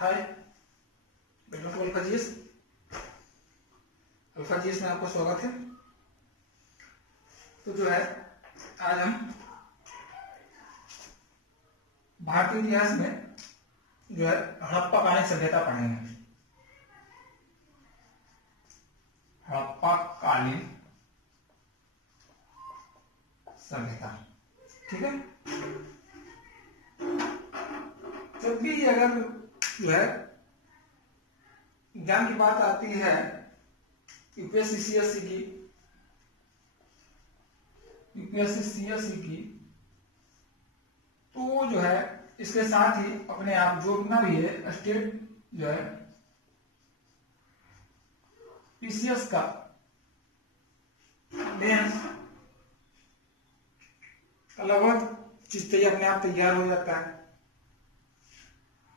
Hi, welcome to alpha GS. Alpha GS में आपका स्वागत है। तो जो है आज हम भारतीय इतिहास में जो है हड़प्पा कालीन सभ्यता पढ़ेंगे। हड़प्पा कालीन सभ्यता, ठीक है। जब भी अगर जो है ज्ञान की बात आती है यूपीएससी सीएससी की, तो जो है इसके साथ ही अपने आप जोड़ना भी है स्टेट जो है पीसीएस का मेंस लगभग चीज अपने आप तैयार हो जाता है।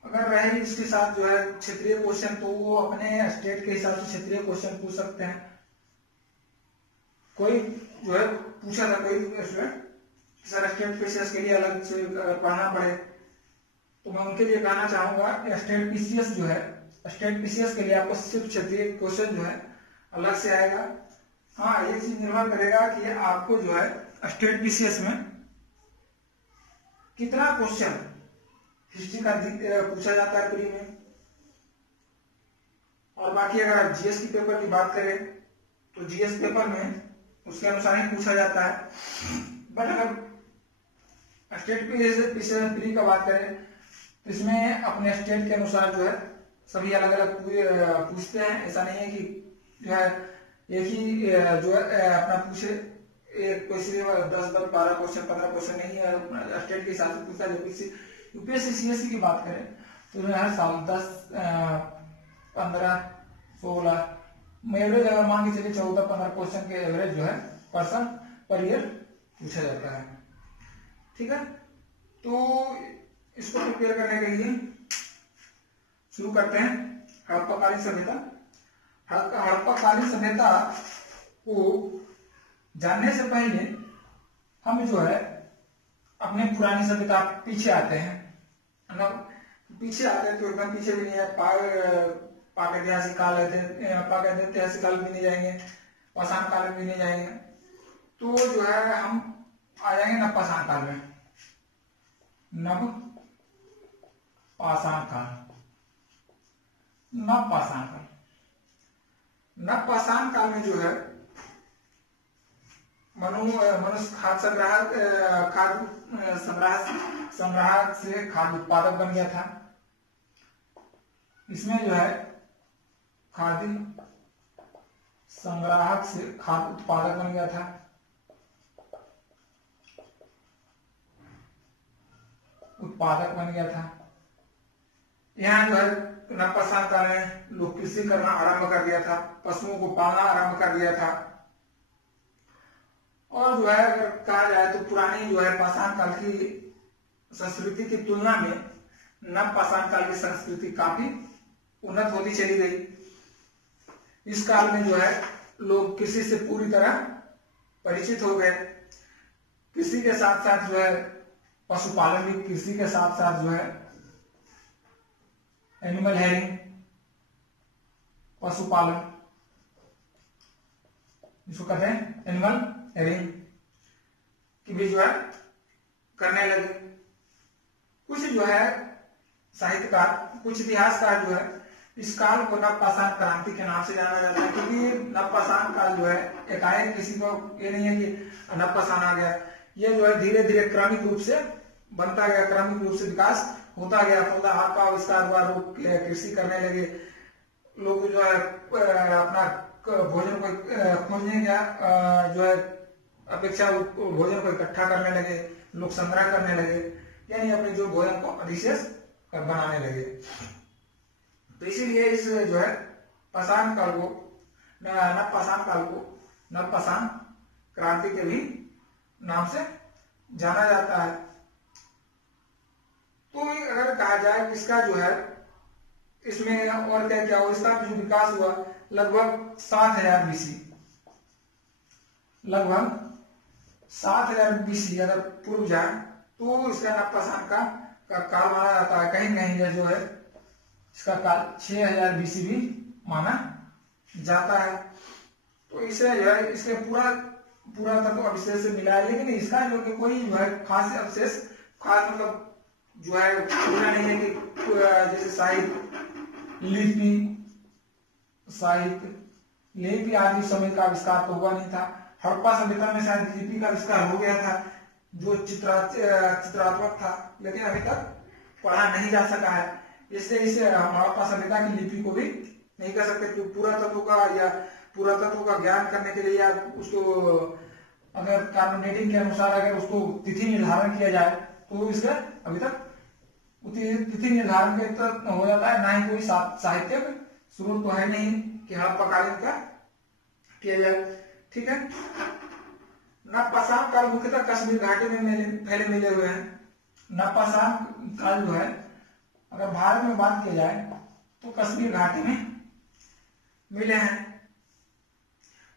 अगर रहे इसके साथ जो है क्षेत्रीय क्वेश्चन, तो वो अपने स्टेट के हिसाब से क्षेत्रीय क्वेश्चन पूछ सकते हैं। कोई जो है पूछा था कोई स्टूडेंट सर स्टेट पीसीएस के लिए अलग से पढ़ना पड़े, तो मैं उनके लिए कहना चाहूंगा स्टेट पीसीएस जो है, स्टेट पीसीएस के लिए आपको सिर्फ क्षेत्रीय क्वेश्चन जो है अलग से आएगा। हाँ, ये चीज निर्भर करेगा कि आपको जो है स्टेट पीसीएस में कितना क्वेश्चन हिस्ट्री का पूछा जाता है प्री में, और बाकी अगर जीएस की पेपर की बात करें तो जीएस पेपर में उसके अनुसार ही पूछा जाता है। बट अगर स्टेट पीसीएस प्री का बात करें तो इसमें अपने स्टेट के अनुसार जो है सभी अलग अलग पूछते हैं। ऐसा नहीं है कि जो है एक ही जो है अपना पूछे, एक कोई से 10 12 क्वेश्चन 15 क्वेश्चन नहीं है, स्टेट के हिसाब से पूछता है। यूपीएससी सीएससी की बात करें तो हर साल 10 15 16 एवरेज अगर मान के चलिए 14-15 क्वेश्चन के एवरेज जो है पर्सन पर ईयर पूछा जाता है, ठीक है। तो इसको प्रिपेयर करने के लिए शुरू करते हैं हड़प्पा कालीन सभ्यता। हड़प्पा कालीन सभ्यता को जानने से पहले हम जो है अपने पुरानी सभ्यता पीछे आते हैं। पीछे आते हैं तो एकदम पीछे भी नहीं है, पाक ऐतिहासिक काल ऐतिहासिक काल भी नहीं जाएंगे, पाषाण काल में भी नहीं जाएंगे। तो जो है हम आ जाएंगे नवपाषाण काल में। नवपाषाण काल में जो है मनुष्य खाद्य संग्राहक से खाद्य उत्पादक बन गया था। इसमें जो है खाद्य संग्राहक से खाद्य उत्पादक बन गया था। यहाँ जो है नवपाषाण काल में लोग कृषि करना आरंभ कर दिया था, पशुओं को पालना आरंभ कर दिया था। और जो है अगर कहा जाए तो पुरानी जो है पाषाण काल की संस्कृति की तुलना में नवपाषाण काल की संस्कृति काफी उन्नत होती चली गई। इस काल में जो है लोग कृषि से पूरी तरह परिचित हो गए। कृषि के साथ साथ जो है पशुपालन भी, कृषि के साथ साथ जो है एनिमल हेयरिंग, पशुपालन जिसको कहते हैं एनिमल हेयरिंग की भी जो है करने लगे। कुछ जो है साहित्यकार, कुछ इतिहासकार जो है इस काल को नवपाषाण क्रांति के नाम से जाना जाता है, क्योंकि नवपाषाण काल जो है एकाएक किसी को ये नहीं है कि नवपाषाण आ गया। ये जो है धीरे धीरे क्रमिक रूप से बनता गया, क्रमिक रूप से विकास होता गया। हाथ का आविष्कार हुआ, लोग कृषि करने लगे, लोग जो है अपना भोजन को खोजने गया, जो है अपेक्षा भोजन को इकट्ठा करने लगे, लोग संग्रह करने लगे, यानी अपने जो भोजन को अधिशेष बनाने लगे। तो इसीलिए इस जो है पाषाण काल को, नवपाषाण काल को नवपाषाण क्रांति के भी नाम से जाना जाता है। तो अगर कहा जाए कि इसका जो है इसमें और क्या क्या हुआ, इसका जो विकास हुआ लगभग 7000 बीसी, लगभग 7000 बीसी अगर पूर्व जाए तो इसका नवपाषाण का काल माना जाता है। कहीं कहीं जो है इसका काल 6000 BC माना जाता है। तो इसे जो है इसके पूरा तत्व अवशेष से मिला है, लेकिन इसका जो कि कोई जो है खास अवशेष खास मतलब जो है पूरा नहीं है कि जैसे लिपि आदि समय का आविष्कार तो हुआ नहीं था। हड़प्पा सभ्यता में शायद लिपि का आविष्कार हो गया था जो चित्रात्मक था, लेकिन अभी तक पढ़ा नहीं जा सका है, इसलिए इसे हड़प्पा सभ्यता की लिपि को भी नहीं कह सकते। पुरातत्व का ज्ञान करने के लिए या उसको अगर कार्बन डेटिंग के अनुसार अगर उसको तिथि निर्धारण किया जाए तो इसका अभी तक तिथि निर्धारण के तक हो जाता है, ना ही कोई साहित्यिक स्रोत तो है नहीं कि हड़प्पा कालीन का किया जाए। ठीक है, नवपाषाण काल मुख्यतः कश्मीर घाटी में फैले मिले हुए हैं। नवपाषाण काल जो है अगर भारत में बात किया जाए तो कश्मीर घाटी में मिले हैं।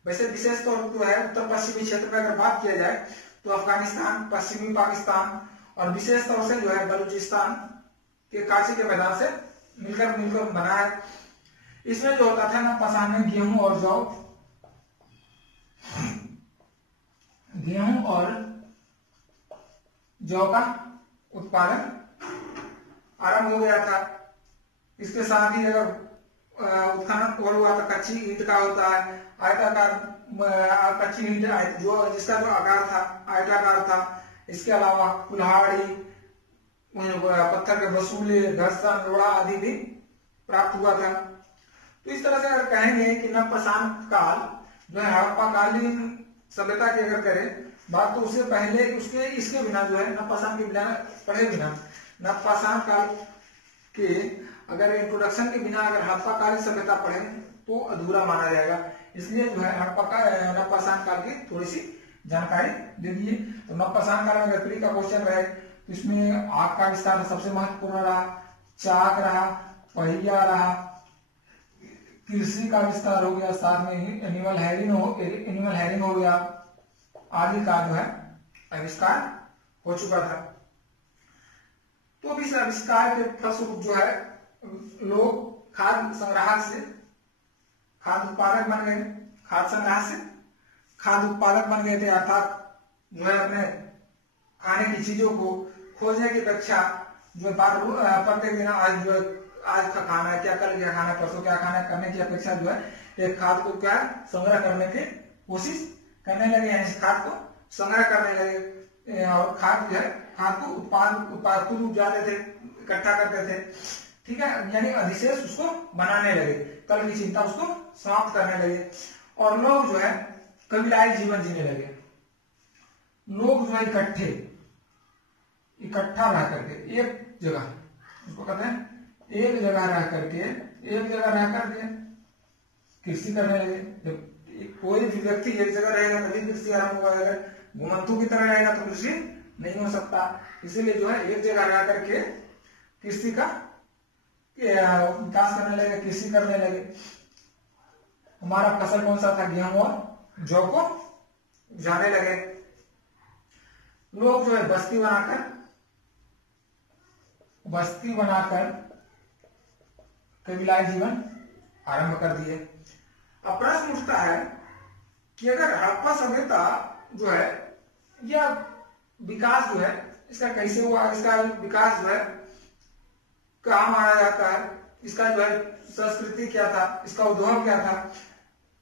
वैसे विशेष तौर पर जो है उत्तर पश्चिमी क्षेत्र में अगर बात किया जाए तो अफगानिस्तान, पश्चिमी पाकिस्तान और विशेष तौर से जो है बलूचिस्तान के काशी के मैदान से मिलकर बना है। इसमें जो होता था नवपाषाण में गेहूं और जौ का उत्पादन आरंभ हो गया था। इसके साथ ही अगर उत्खनन और हुआ तो कच्ची ईंट का होता है, आयताकार कच्ची ईंट जो जिसका जो आकार था आयताकार था। इसके अलावा कुल्हाड़ी, पत्थर के वसूले, घर्षण, लोड़ा आदि भी प्राप्त हुआ था। तो इस तरह से अगर कहेंगे कि नवपाषाण काल जो है हड़प्पा कालीन सभ्यता की अगर करें बात तो उससे पहले इसके बिना जो है नवपाषाण के बिना पढ़े बिना नवपाषाण काल के अगर इंट्रोडक्शन के बिना अगर हड़प्पा कालीन सभ्यता पढ़े तो अधूरा माना जाएगा। इसलिए जो है नवपाषाण काल की थोड़ी सी जानकारी दे दिए। तो नवपाषाण काल में अगर प्री का क्वेश्चन रहे तो इसमें आग का विस्तार सबसे महत्वपूर्ण रहा, चाक रहा, पहिया रहा, कृषि का विस्तार हो गया, साथ में एनिमल हैरिंग हो गया, आदि का जो है आविष्कार हो चुका था। तो अब इस आविष्कार के फलस्वरूप जो है लोग खाद्य संग्राहक से खाद्य उत्पादक बन गए, खाद्य संग्राहक से खाद्य उत्पादक बन गए थे, अर्थात जो है अपने खाने की चीजों को खोजने की अपेक्षा जो प्रत्येक दिन आज का खाना है क्या, कल क्या खाना है, परसों क्या खाना है करने की अपेक्षा जो है एक खाद्य को क्या संग्रह करने की कोशिश करने लगे हैं, इस खाद्य को संग्रह करने लगे और खाद्य जो है खाद्य को उत्पाद खुद उपजाते थे, इकट्ठा करते थे। ठीक है, यानी अधिशेष उसको बनाने लगे, कल की चिंता उसको समाप्त करने लगे और लोग जो है कबीलाई जीवन जीने लगे। लोग जो है इकट्ठा रह करके एक जगह, उसको कहते हैं एक जगह रह करके कृषि करने लगे। जब कोई भी व्यक्ति एक जगह रहेगा तभी कृषि आरंभ होगा, घुमंतु की तरह रहेगा तो कृषि नहीं हो सकता। इसीलिए जो है एक जगह रह करके कृषि का विकास करने लगे, कृषि करने लगे। हमारा फसल कौन सा था, गेहूं और जौ को जाने लगे। लोग जो है बस्ती बनाकर कबीलाई जीवन आरंभ कर दिए। अब प्रश्न उठता है कि अगर हड़प्पा सभ्यता जो है या विकास जो है इसका कैसे हुआ, इसका विकास जो है कहाँ माना जाता है, इसका जो है संस्कृति क्या था, इसका उद्भव क्या था,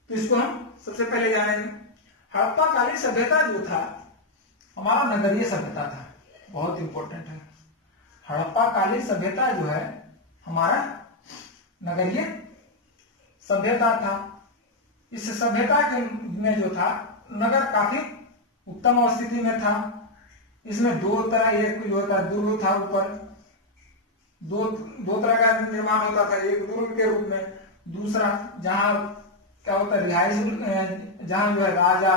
तो इसको हम सबसे पहले जानेंगे। हड़प्पा कालीन सभ्यता जो था हमारा नगरीय सभ्यता था, बहुत इंपॉर्टेंट है। हड़प्पा कालीन सभ्यता जो है हमारा नगरीय सभ्यता था। इस सभ्यता के में जो था नगर काफी उत्तम स्थिति में था। इसमें दो तरह, एक जो था दुर्ग था, ऊपर दो तरह का निर्माण होता था, एक दुर्ग के रूप में, दूसरा जहां क्या होता है रिहायश, जहां जो है राजा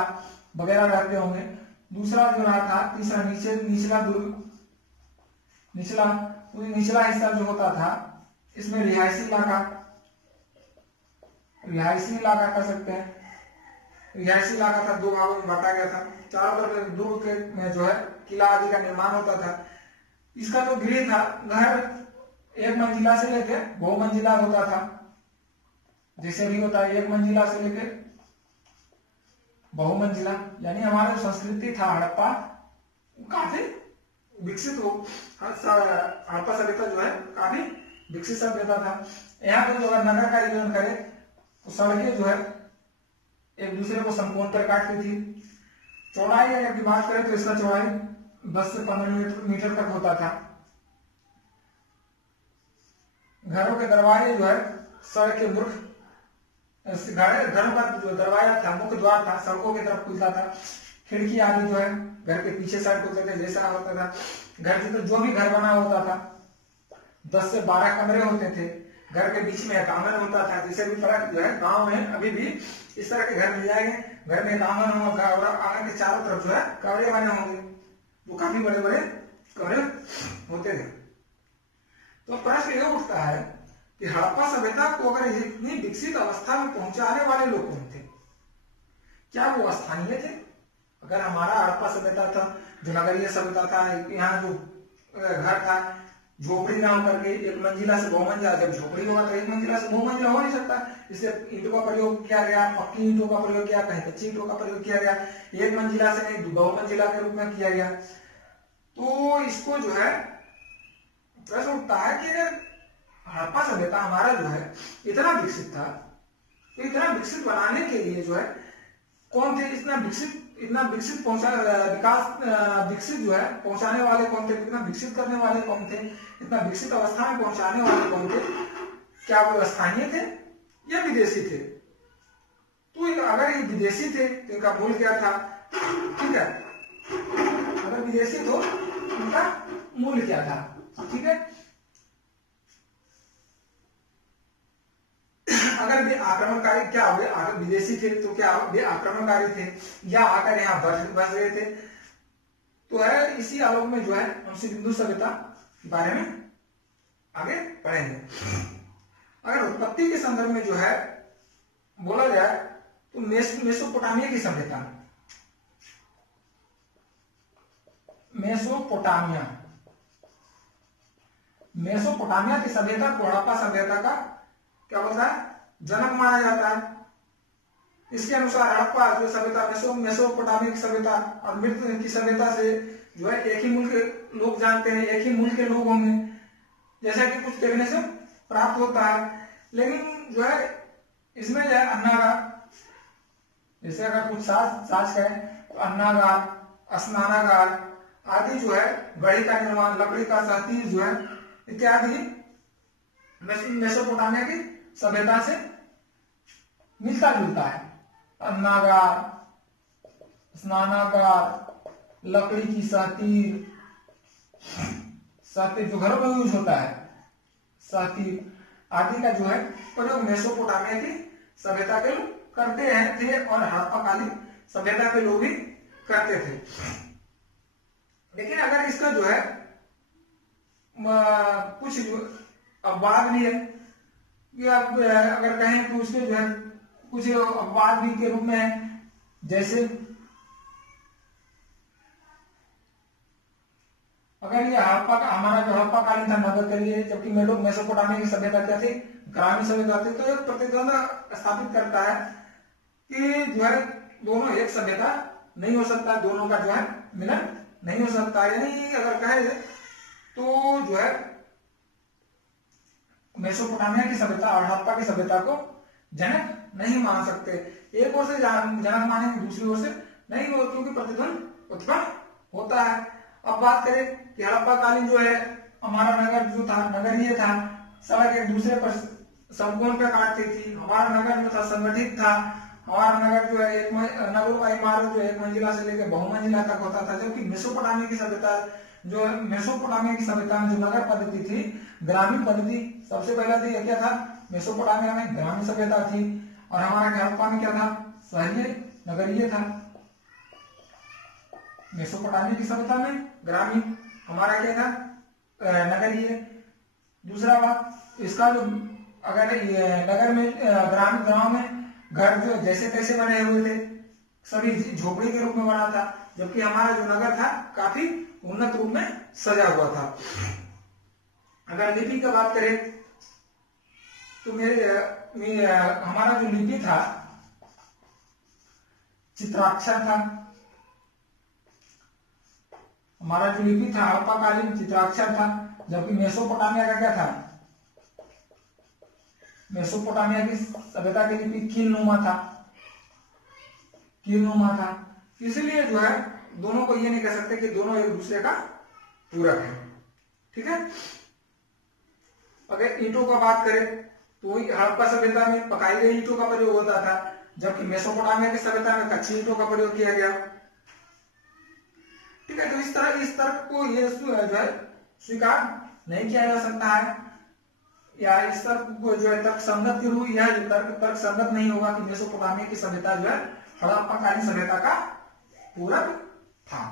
वगैरह रहते होंगे, दूसरा जो रहा था तीसरा निचला दुर्ग, निचला हिस्सा जो होता था इसमें रिहायशी इलाका कर सकते हैं। रिहायशी इलाका था, दो भागों में बांटा गया था। चारों तरफ दुर्ग के में जो है किला आदि का निर्माण होता था। इसका जो गृह था, घर एक मंजिला से लेके बहुमंजिला होता था, जैसे भी होता है एक मंजिला से लेके बहुमंजिला। यानी हमारा जो संस्कृति था हड़प्पा काफी विकसित हो, हड़प्पा सभ्यता जो है काफी विकसित सभ्यता था। यहाँ पे जो अगर नगर का विवरण करें तो सड़कें जो है एक दूसरे को समकोण पर काटती थी। चौड़ाई अगर की बात करें तो इसका चौड़ाई 10 से 15 मीटर तक होता था। घरों के दरवाजे जो है सड़क के मुख्य घरों का जो दरवाजा था, मुख्य द्वार था, सड़कों की तरफ खुलता था। खिड़की आदि जो है घर के पीछे साइड खुलते थे, जैसा होता था घर के, तो जो भी घर बना होता था 10 से 12 कमरे होते थे। घर के बीच में एक आंगन होता था, जैसे भी फर्क जो है गांव में अभी भी इस तरह के घर मिल जाएंगे। घर में एक आंगन होगा और आंगन के चारों तरफ जो है कमरे बने होंगे, वो काफी बड़े बड़े कमरे होते थे। तो प्रश्न यह उठता है कि हड़प्पा सभ्यता को अगर इतनी विकसित अवस्था में पहुंचाने वाले लोग कौन थे? क्या वो स्थानीय थे? अगर हमारा हड़प्पा सभ्यता था जो नगरीय सभ्यता था, यहाँ जो घर था झोपड़ी ना होकर के एक मंजिला से बहुमंजिला, जब झोपड़ी होगा तो एक मंजिला से बहुमंजिला हो नहीं सकता, इसलिए ईंटों का प्रयोग किया गया, पक्की ईंटों का प्रयोग किया, कहीं कच्ची ईंटों का प्रयोग किया गया, एक मंजिला से नहीं बहुमंजिला के रूप में किया गया। तो इसको जो है प्रश्न उठता है कि अगर हड़प्पा सभ्यता हमारा जो है इतना विकसित था, तो इतना विकसित बनाने के लिए जो है कौन थे? इतना विकसित पहुंचा विकास विकसित जो है पहुंचाने वाले कौन थे? इतना विकसित करने वाले कौन थे? इतना विकसित अवस्था में पहुंचाने वाले कौन थे? क्या वो स्थानीय थे या विदेशी थे? तो अगर ये विदेशी थे तो इनका मूल क्या था? ठीक है, अगर विदेशी तो इनका मूल क्या था? ठीक है, अगर वे आक्रमणकारी क्या हुए, अगर विदेशी थे तो क्या वे आक्रमणकारी थे या आकर यहाँ बस गए थे? तो है इसी आलोक में जो है हम सिंधु सभ्यता के बारे में आगे पढ़ेंगे। अगर उत्पत्ति के संदर्भ में जो है बोला जाए तो मेसोपोटामिया की सभ्यता, मेसोपोटामिया की सभ्यता को हड़प्पा सभ्यता का क्या बोलता है? जनक माना जाता है। इसके अनुसार हड़प्पा जो सभ्यता मेसोपोटामिया की सभ्यता और मृत की सभ्यता से जो है एक ही मूल के लोग जानते हैं, एक ही मूल के लोग होंगे, जैसा कि कुछ देखने से प्राप्त होता है। लेकिन जो है इसमें जो है अन्नागार, जैसे अगर कुछ साज करें तो अन्नागार, स्नानागार आदि जो है गढ़ी का निर्माण, लकड़ी का सहतीर जो है इत्यादि मेसोपोटामिया की सभ्यता से मिलता जुलता है। अन्नागार, स्नानागार, लकड़ी की सहतीर जो घरों में यूज होता है, सहतीर आदि का जो है प्रयोग मेसोपोटामिया की सभ्यता के लोग करते हैं थे और हड़प्पाकालीन सभ्यता के लोग भी करते थे। लेकिन अगर इसका जो है कुछ अपवाद भी है, अगर कहें तो उसके जो है कुछ अपवाद भी के रूप में है। जैसे अगर ये हमारा जो हड़प्पाकालीन था नगर के लिए, जबकि मेसोपोटामिया की सभ्यता क्या थी? ग्रामीण सभ्यता थी। तो एक प्रतिद्वंद स्थापित करता है कि जो है दोनों एक सभ्यता नहीं हो सकता, दोनों का जो है मिलन नहीं हो सकता। यानी अगर कहे तो जो है मेसोपोटामिया की सभ्यता और हड़प्पा की सभ्यता को जनक नहीं मान सकते। एक ओर से जनक मानेंगे, दूसरी ओर से नहीं, क्योंकि प्रतिद्वंद उत्पन्न होता है। अब बात करें कि हड़प्पाकालीन जो है हमारा नगर जो था नगरीय था, सड़क एक दूसरे पर समकोण पे काटती थी। हमारा नगर जो था संगठित था। हमारा नगर जो है एक नगर का इमारत जो एक मंजिला से लेकर बहुमंजिला तक होता था। जबकि मेसोपोटामिया की सभ्यता जो मेसोपोटामिया की सभ्यता में जो नगर पद्धति थी, ग्रामीण पद्धति सबसे पहला थी। क्या था? मेसोपोटामिया में ग्रामीण सभ्यता थी और हमारा हड़प्पा में क्या था? शहरीय नगरीय था। मेसोपोटामिया की सभ्यता में ग्रामीण, हमारा क्या था? नगरीय। दूसरा बात इसका जो अगर नगर में ग्रामीण गांव में घर जो जैसे तैसे बने हुए थे, सभी झोपड़ी के रूप में बना था, जबकि हमारा जो नगर था काफी उन्नत रूप में सजा हुआ था। अगर लिपि की बात करें तो हमारा जो लिपि था चित्राक्षर था। हमारा जो लिपि था हड़प्पाकालीन चित्राक्षर था, जबकि मेसोपोटामिया का क्या था? मेसोपोटामिया की सभ्यता की लिपि कीलनुमा था, कीलनुमा था। इसलिए जो है दोनों को ये नहीं कह सकते कि दोनों एक दूसरे का पूरक है। ठीक है। अगर ईंटों का बात करें तो हड़प्पा सभ्यता में पकाई गई ईंटों का प्रयोग होता था, जबकि मेसोपोटामिया की सभ्यता में कच्ची ईंटों का प्रयोग किया गया। ठीक है। तो इस तर्क को ये जो है स्वीकार नहीं किया जा सकता है, या इस तर्क को जो है तर्क संगत के रूप, यह जो तर्क संगत नहीं होगा कि मेसोपोटामिया की सभ्यता जो है हड़प्पाकालीन सभ्यता का पूरक था।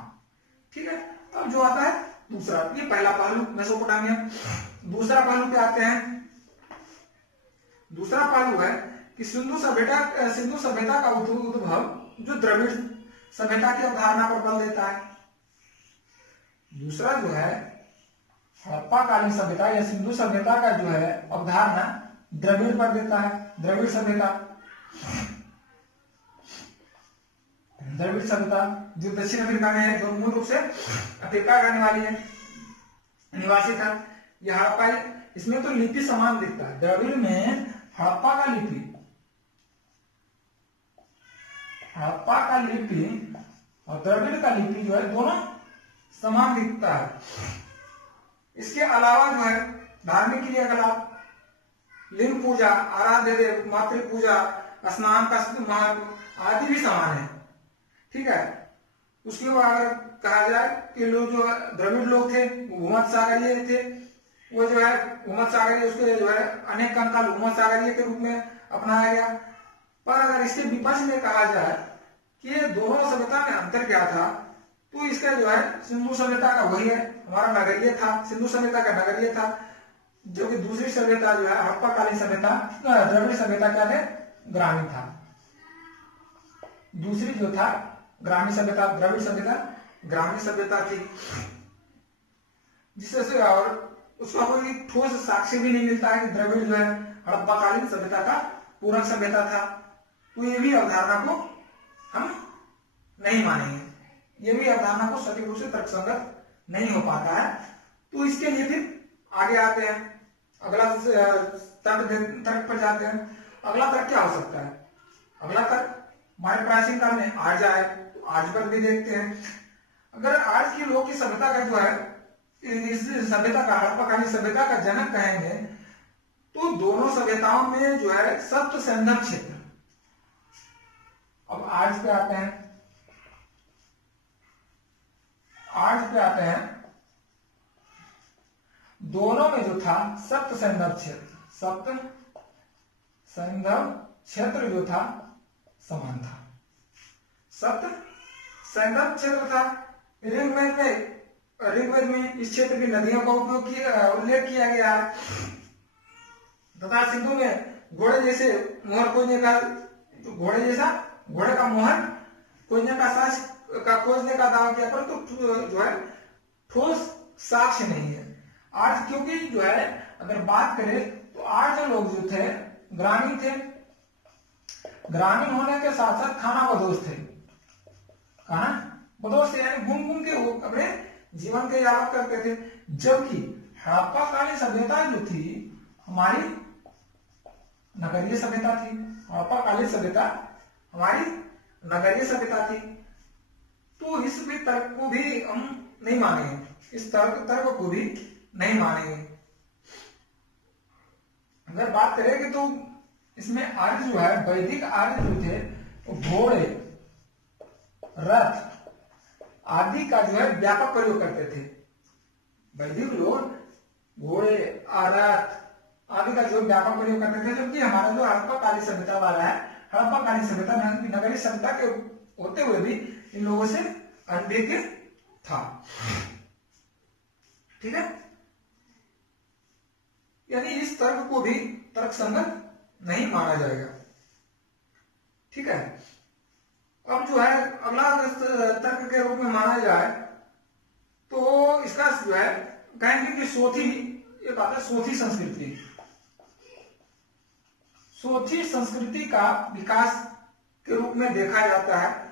ठीक है। अब जो आता है दूसरा, ये पहला पहलू मेसोपोटामिया। दूसरा पहलू पे आते हैं। दूसरा पहलू है कि सिंधु सभ्यता का उद्भव जो द्रविड़ सभ्यता की अवधारणा पर बल देता है। दूसरा जो है हड़प्पाकालीन सभ्यता या सिंधु सभ्यता का जो है अवधारणा द्रविड़ पर देता है। द्रविड़ सभ्यता जो दक्षिण अफ्रीका में है, जो मूल रूप से अफ्रीका का निवासी था। यह हड़प्पा, इसमें तो लिपि समान दिखता है। द्रविड़ में हड़प्पा का लिपि और द्रविड़ का लिपि जो है दोनों समान दिखता है। इसके अलावा जो है धार्मिक क्रियाकलाप, लिंग पूजा, आराध्य देव, मातृ पूजा, स्नान का महत्व आदि भी समान है। ठीक है। उसके बाद कहा जाए कि लोग जो द्रविड़ लोग थे भूमध्य सागरीय थे, वो जो है भूमध्य सागरीय, उसके जो है अनेक कंकाल भूमध्य सागरीय के रूप में अपनाया गया। पर अगर इसके विपक्ष में कहा जाए कि ये दोनों सभ्यता में अंतर क्या था, तो इसका जो है सिंधु सभ्यता का वही है, हमारा नगरीय था, सिंधु सभ्यता का नगरीय था, जो कि दूसरी सभ्यता जो है हड़प्पाकालीन सभ्यता द्रविड़ सभ्यता क्या थे? ग्रामीण था। दूसरी जो था ग्रामीण सभ्यता, द्रविड़ सभ्यता ग्रामीण सभ्यता थी, जिससे और उसका कोई ठोस साक्ष्य भी नहीं मिलता है कि द्रविड़ जो है हड़प्पाकालीन सभ्यता का पूरक सभ्यता था। तो ये भी अवधारणा को हम नहीं मानेंगे, ये भी अवधारणा को सटीक रूप से तर्कसंगत नहीं हो पाता है। तो इसके लिए फिर आगे आते हैं, अगला तर्क पर जाते हैं। अगला तर्क क्या हो सकता है? अगला तर्क हमारे प्राचीन काल में आर्य आए, तो आर्य पर भी देखते हैं। अगर आज की लोग की सभ्यता का जो है इस सभ्यता का हड़प्पाकालीन सभ्यता का जनक कहेंगे, तो दोनों सभ्यताओं में जो है सप्त सैंधव क्षेत्र। अब आर्य पे आते हैं। आर्य पे आते हैं, दोनों में जो था सप्त सैंधव क्षेत्र, सप्त सैंधव क्षेत्र जो था समान था। सप्त सैंधव क्षेत्र था। ऋग्वेद में इस क्षेत्र की नदियों का उल्लेख किया गया है, तथा सिंधु में घोड़े जैसे मोहर खोजने का, घोड़े का मोहर खोजने का दावा किया, परंतु जो है ठोस साक्ष्य नहीं है। आज क्योंकि जो है अगर बात करें तो आज जो लोग जो थे ग्रामीण थे, ग्रामीण होने के साथ साथ खाना बदोश थे। खाना बदोश थे यानी घूम घूम के वो अपने जीवन के यापन करते थे। जबकि हड़प्पाकालीन सभ्यता जो थी हमारी नगरीय सभ्यता थी। हड़प्पाकालीन सभ्यता हमारी नगरीय सभ्यता थी। तो इस भी तर्क को भी हम नहीं मानेंगे, इस तर्क को भी नहीं मानेंगे। अगर बात करेंगे तो इसमें आर्य जो है, वैदिक आर्य जो थे घोड़े, रथ आदि का जो है व्यापक प्रयोग करते थे। वैदिक लोग घोड़े, रथ आदि का जो व्यापक प्रयोग करते थे, जबकि हमारा जो हड़प्पाकालीन सभ्यता वाला है, हड़प्पाकालीन सभ्यता नगरीय सभ्यता के होते हुए भी इन लोगों से अनभिज्ञ था। ठीक है। यानी इस तर्क को भी तर्कसंगत नहीं माना जाएगा। ठीक है। अब जो है अगला तर्क के रूप में माना जाए तो इसका जो है कहेंगे कि सोथी एक आता है सोथी संस्कृति। सोथी संस्कृति का विकास के रूप में देखा जाता है।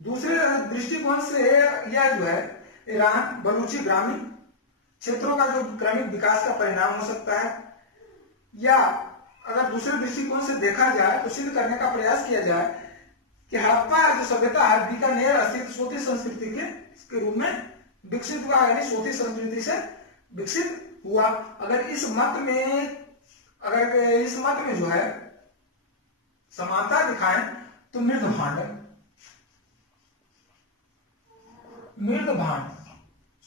दूसरे दृष्टिकोण से यह जो है ईरान बलूची ग्रामीण क्षेत्रों का जो क्रमिक विकास का परिणाम हो सकता है, या अगर दूसरे दृष्टिकोण से देखा जाए तो सिद्ध करने का प्रयास किया जाए कि हड़प्पा जो सभ्यता है बीकानेर स्थित सोथी संस्कृति के रूप में विकसित हुआ, यानी सोथी संस्कृति से विकसित हुआ। अगर इस मत में जो है समानता दिखाएं तो मृदभांड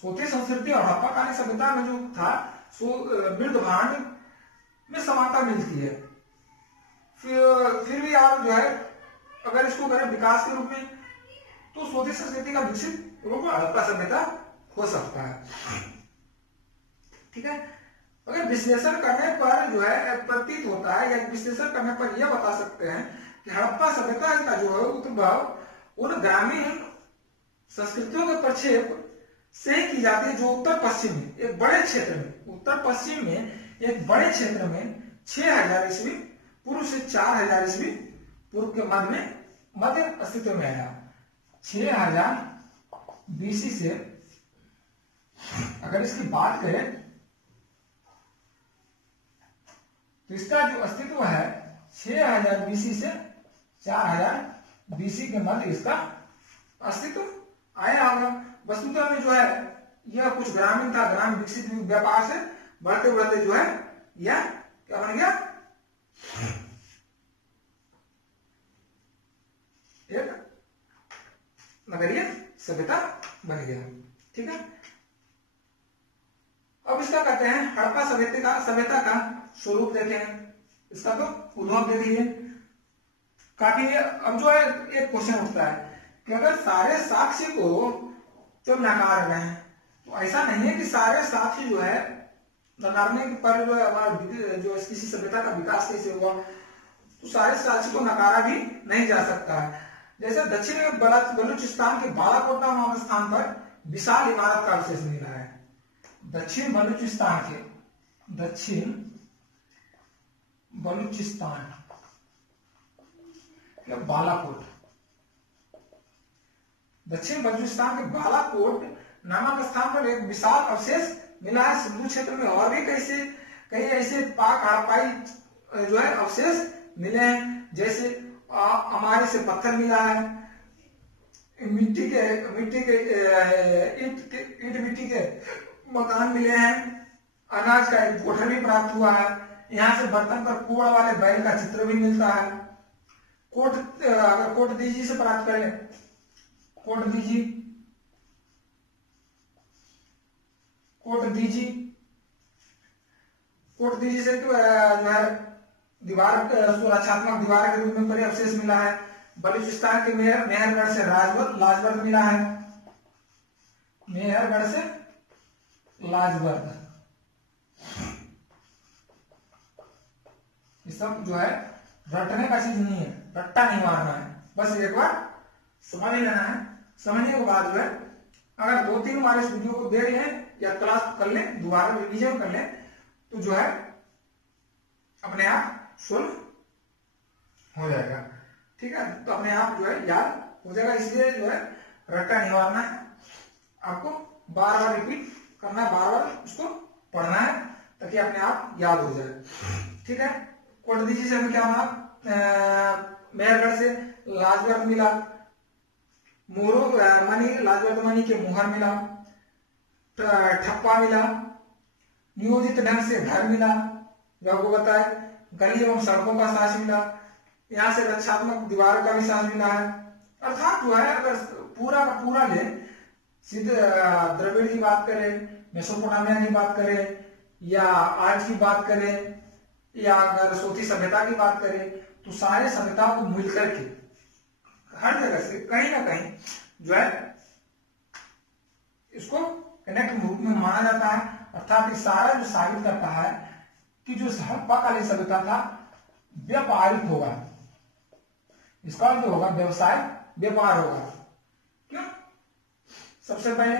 सोथी संस्कृति और हड़प्पाकालीन सभ्यता में जो था मृदभांड में समानता मिलती है। फिर भी आप जो है अगर इसको करें विकास के रूप में तो सोथी संस्कृति का विकसित रूप हड़प्पा सभ्यता हो सकता है। ठीक है, अगर विश्लेषण करने पर जो है प्रतीत होता है, या विश्लेषण करने पर यह बता सकते हैं कि हड़प्पा सभ्यता का जो है उद्भव उन ग्रामीण संस्कृतियों के प्रक्षेप से की जाती है जो उत्तर पश्चिम में एक बड़े क्षेत्र में, उत्तर पश्चिम में एक बड़े क्षेत्र में 6000 ईस्वी पूर्व से 4000 ईस्वी पूर्व के मध्य अस्तित्व में आया। 6000 बीसी से अगर इसकी बात करें तो इसका जो अस्तित्व है 6000 बीसी से 4000 बीसी के मध्य इसका अस्तित्व आया होगा। वस्तुतः में जो है यह कुछ ग्रामीण था, ग्राम विकसित व्यापार से बढ़ते बढ़ते जो है यह क्या बन गया, एक नगरीय सभ्यता बन गया। ठीक है, अब इसका कहते हैं हड़प्पा सभ्यता का स्वरूप देखें, इसका तो उद्भव दे दिए काफी। अब जो है एक क्वेश्चन उठता है कि अगर सारे साक्ष्य को जब नकार रहे हैं तो ऐसा नहीं है कि सारे साक्ष्य जो है नकारने पर जो है हमारा जो किसी सभ्यता का विकास कैसे हुआ, तो सारे साक्ष्य को नकारा भी नहीं जा सकता है। जैसे दक्षिण बलूचिस्तान के बालाकोट नामक स्थान पर विशाल इमारत का अवशेष मिला है। दक्षिण बलूचिस्तान के बालाकोट, दक्षिण बलूचिस्तान के बालाकोट नामक स्थान पर एक विशाल अवशेष मिला है। सिंधु क्षेत्र में और भी कई ऐसे पाक हड़प्पाई जो है अवशेष मिले हैं, जैसे अमारी से पत्थर मिला है, मिट्टी के मकान मिले हैं, अनाज का एक कोठर भी प्राप्त हुआ है। यहाँ से बर्तन पर कोड़ वाले बैल का चित्र भी मिलता है। अगर कोट दीजी से प्राप्त करें, कोट दीजी से जो है दीवार सुरक्षात्मक दीवार के रूप में बड़े अवशेष मिला है। बलूचिस्तान के मेहरगढ़ से लाजवर्द मिला है। मेहरगढ़ से लाजवर्द, ये सब जो है रटने का चीज नहीं है, रट्टा नहीं मारना है, बस एक बार समझ लेना है। समझने के बाद जो है अगर 2-3 बार इस वीडियो को देख लें या क्लास कर लें, दोबारा रिवीजन कर लें, तो जो है अपने आप सुलभ हो जाएगा। ठीक है, तो अपने आप जो है याद हो जाएगा। इसलिए जो है रट्टा नहीं मारना है, आपको बार बार रिपीट करना है, बार बार उसको पढ़ना है ताकि अपने आप याद हो जाए। ठीक है, कोट दीजिए से हमें क्या मिला, मेहरगढ़ से लाजवर्द मिला, लाजवर्द मणि के मुहर मिला, ठप्पा मिला, नियोजित ढंग से घर मिला जो आपको बताए, गली एवं सड़कों का साक्ष्य मिला, यहाँ से रक्षात्मक दीवार का भी साक्ष्य मिला है। अर्थात जो है अगर पूरा का पूरा ले, सिद्ध द्रविड़ की बात करें, मेसोपोटामिया की बात करें, या आज की बात करें, या अगर सोथी सभ्यता की बात करें, तो सारे सभ्यताओं को मिलकर के हर जगह से कहीं ना कहीं जो है इसको कनेक्ट रूप में माना जाता है। अर्थात ये सारा जो साबित करता है कि जो हड़प्पाकालीन सभ्यता था व्यापारिक होगा, इसका जो होगा व्यवसाय व्यापार होगा। क्यों? सबसे पहले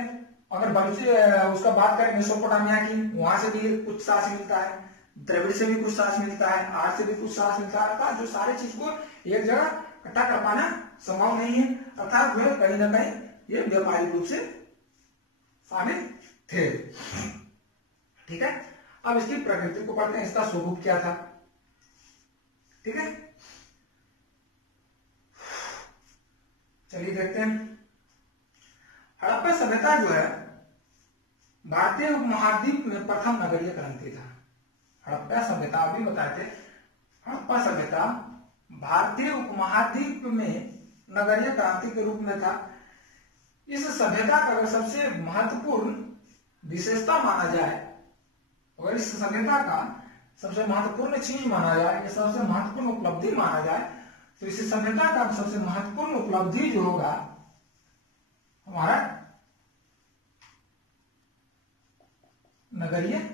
अगर बलूची उसका बात करें मेसोपोटामिया की, वहां से भी कुछ साक्ष्य मिलता है, द्रविड़ से भी कुछ साक्ष्य मिलता है, आर्य से भी कुछ साक्ष्य मिलता है, अर्थात जो सारे चीज को एक जगह इकट्ठा कर पाना संभव नहीं है, अर्थात वे कहीं ना कहीं ये व्यापारिक रूप से शामिल थे। ठीक है, अब इसकी प्रकृति को पढ़ते हैं, इसका स्वरूप क्या था। ठीक है, चलिए देखते हैं। हड़प्पा सभ्यता जो है भारतीय उपमहाद्वीप में प्रथम नगरीय क्रांति था। हड़प्पा सभ्यता अभी बताए थे, हड़प्पा सभ्यता भारतीय उपमहाद्वीप में नगरीय क्रांति के रूप में था। इस सभ्यता का अगर सबसे महत्वपूर्ण विशेषता माना जाए, अगर इस सभ्यता का सबसे महत्वपूर्ण चीज माना जाए, सबसे महत्वपूर्ण उपलब्धि माना जाए, तो इस सभ्यता का सबसे महत्वपूर्ण उपलब्धि जो होगा हमारा नगरीय,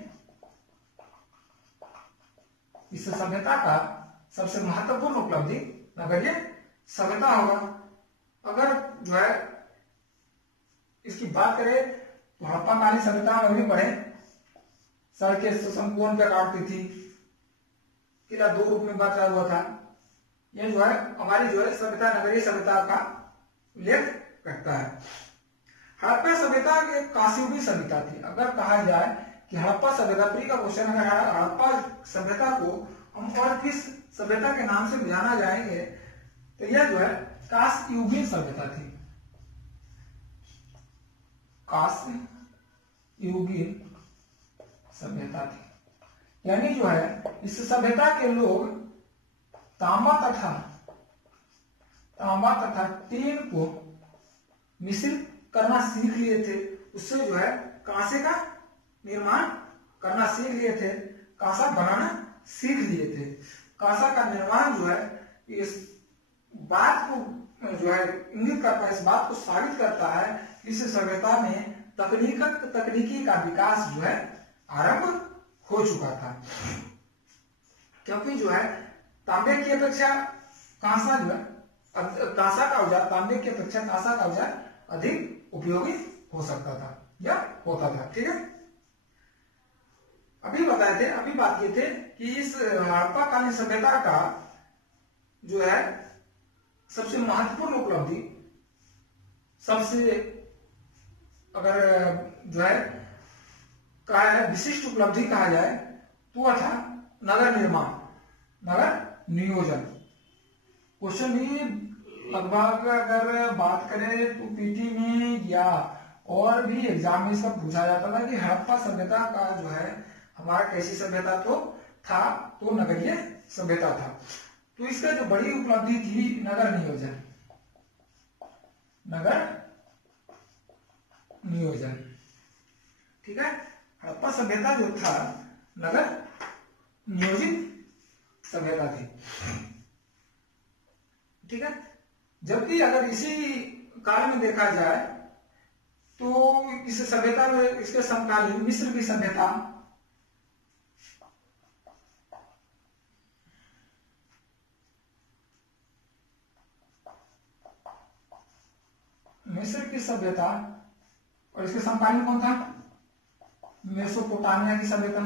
इस सभ्यता का सबसे महत्वपूर्ण उपलब्धि नगरीय सभ्यता होगा। अगर जो है इसकी बात करें तो हड़प्पा कालीन सभ्यता में भी पढ़े, सड़कें संपूर्ण पे काटती थी, किला 2 रूप में बचा हुआ था। यह जो है हमारी जो है सभ्यता नगरीय सभ्यता का उल्लेख करता है। हड़प्पा सभ्यता एक कास्ययुगीन सभ्यता थी। अगर कहा जाए कि हड़प्पा सभ्यता, प्री का क्वेश्चन, अगर हड़प्पा सभ्यता को हम और किस सभ्यता के नाम से जाना जाएंगे तो यह जो है कास्ययुगीन सभ्यता थी। कास्ययुगीन सभ्यता थी, यानी जो है इस सभ्यता के लोग तांबा तथा टीन को मिश्रित करना सीख लिए थे। उससे जो है कांसे का निर्माण करना सीख लिए थे, कांसा बनाना सीख लिए थे। कांसा का निर्माण जो है इस बात को जो है इंगित करता है, इस बात को साबित करता है, इस सभ्यता में तकनीकी का विकास जो है आरंभ हो चुका था। क्योंकि जो है तांबे की अपेक्षा कांसा जो है, कांसा का औजार तांबे की अपेक्षा कांसा का औजार अधिक उपयोगी हो सकता था या होता था। ठीक है, अभी बताए थे, अभी बात किए थे कि इस हड़प्पा कालीन सभ्यता का जो है सबसे महत्वपूर्ण उपलब्धि, सबसे अगर जो है कहा है विशिष्ट उपलब्धि कहा जाए तो वह था नगर निर्माण, नगर नियोजन। क्वेश्चन भी लगभग अगर बात करें तो पीटी में या और भी एग्जाम में इसका पूछा जाता था कि हड़प्पा सभ्यता का जो है हमारा कैसी सभ्यता तो था, तो नगरीय सभ्यता था। तो इसका जो बड़ी उपलब्धि थी नगर नियोजन, नगर नियोजन। ठीक है, हड़प्पा सभ्यता जो था नगर नियोजित सभ्यता थी। ठीक है, जबकि अगर इसी काल में देखा जाए तो इस सभ्यता में इसके समकालीन मिस्र की सभ्यता, मिस्र की सभ्यता और इसके समकालीन कौन था? मेसोपोटामिया की सभ्यता,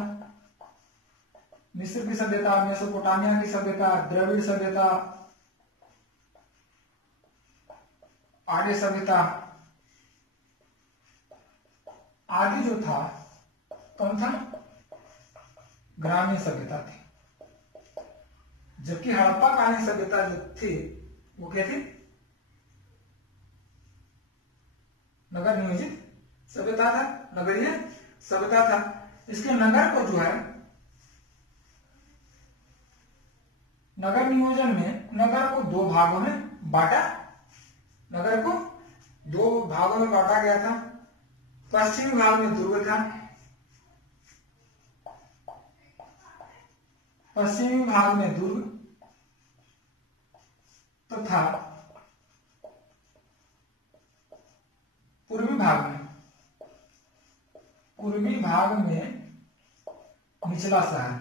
मिस्र की सभ्यता, मेसोपोटामिया की सभ्यता, द्रविड़ सभ्यता, आर्य सभ्यता आदि जो था कौन था? ग्रामीण सभ्यता थी। जबकि हड़प्पा कालीन सभ्यता जो थी वो क्या थी? नगर नियोजित सभ्यता था, नगरीय सभ्यता था। इसके नगर को जो है नगर नियोजन में नगर को 2 भागों में बांटा, नगर को 2 भागों में बांटा गया था। पश्चिमी भाग में दुर्ग था, पश्चिमी भाग में दुर्ग तथा पूर्वी भाग में निचला शहर,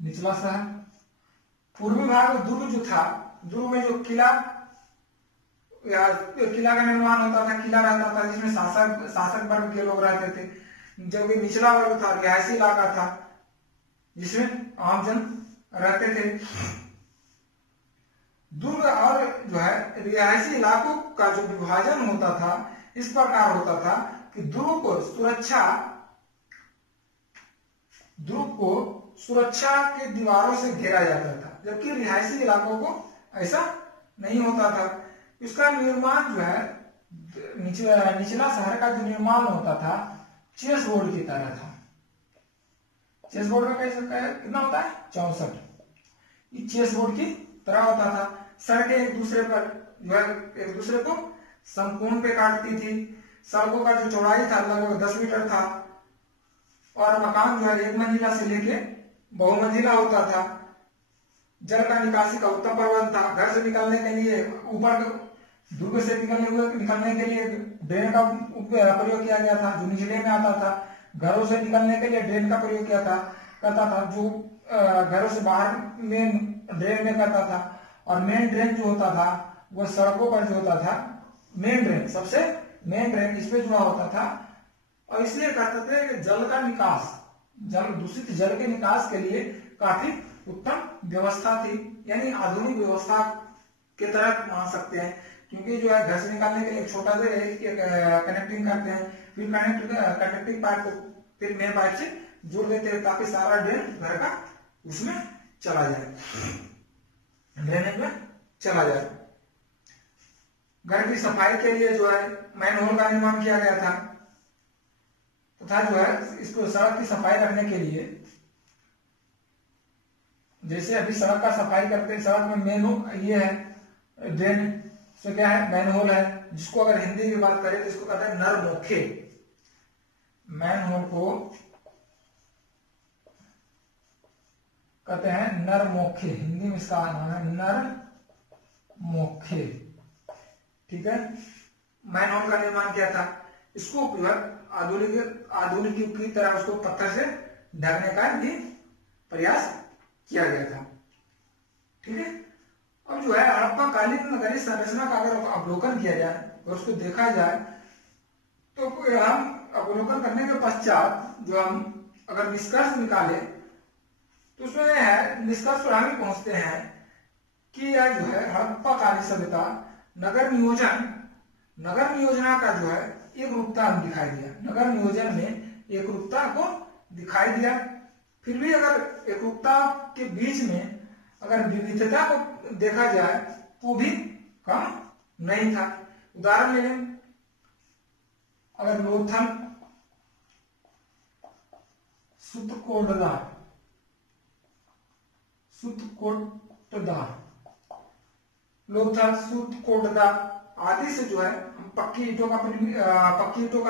निचला शहर। पूर्वी भाग में दुर्ग जो था, दुर्ग में जो किला या किला का निर्माण होता था, किला रहता था जिसमें शासक वर्ग के लोग रहते थे, जबकि निचला वर्ग था, रिहायशी इलाका था जिसमें आमजन रहते थे। दुर्ग और जो है रिहायशी इलाकों का जो विभाजन होता था इस प्रकार होता था कि दुर्ग को सुरक्षा के दीवारों से घेरा जाता था, जबकि रिहायशी इलाकों को ऐसा नहीं होता था। इसका निर्माण जो है निचला शहर का जो निर्माण होता था चेस बोर्ड की तरह था। चेस बोर्ड में कैसे कितना होता है 64, ये चेस बोर्ड की तरह होता था। सड़कें एक दूसरे पर जो है एक दूसरे को समकोण पे काटती थी। सड़कों का जो चौड़ाई था लगभग 10 मीटर था और मकान जो है एक मंजिला से लेके बहुमंजिला होता था। जल का निकासी का उत्तम प्रबंध था। घर से निकलने के लिए ऊपर दुर्ग से निकलने के लिए ड्रेन का प्रयोग किया गया था जो निचले में आता था। घरों से निकलने के लिए ड्रेन का प्रयोग करता था जो घरों से बाहर मेन ड्रेन में करता था। और मेन ड्रेन जो होता था वह सड़कों पर जो होता था मेन ड्रेन, सबसे मेन ड्रेन इस पे जुड़ा होता था। और इसलिए कहते थे कि जल का निकास, दूषित जल के निकास के लिए काफी उत्तम व्यवस्था थी, यानी आधुनिक व्यवस्था के तरह मान सकते हैं। क्योंकि जो है घर से निकालने के लिए छोटा सा कनेक्टिंग करते हैं, फिर कनेक्टिंग पाइप को फिर मेन पाइप से जोड़ देते हैं ताकि सारा ड्रेन घर का उसमें चला जाए, ड्रेनेज में चला जाए। घर की सफाई के लिए जो है मैनहोल का निर्माण किया गया था तथा जो है इसको सड़क की सफाई करने के लिए, जैसे अभी सड़क का सफाई करते हैं, सड़क में मेन ये है ड्रेन से क्या है मैनहोल है, जिसको अगर हिंदी में बात करें तो इसको कहते हैं नरमोखे। मैनहोल को कहते हैं नरमोखे, हिंदी में इसका नाम है नरमोखे। ठीक है, मैनहोल का निर्माण किया था। इसको आधुनिक युग की तरह उसको पत्थर से ढकने का भी प्रयास किया गया था। ठीक है, अब जो है हड़प्पा कालीन नगरीय संरचना का अगर अवलोकन किया जाए और उसको देखा जाए तो हम अवलोकन करने के पश्चात जो हम अगर निष्कर्ष निकाले तो उसमें है निष्कर्ष पर हम पहुंचते हैं कि यह जो है हड़प्पा कालीन सभ्यता नगर नियोजना का जो है एक रूपता दिखाई दिया। नगर नियोजन में एक रूपता को दिखाई दिया। फिर भी अगर एक रूपता के बीच में अगर विविधता को देखा जाए तो भी कम नहीं था। उदाहरण ले लें, अगर लोथल सुतकोटदा आदि से जो है पक्की ईंटों का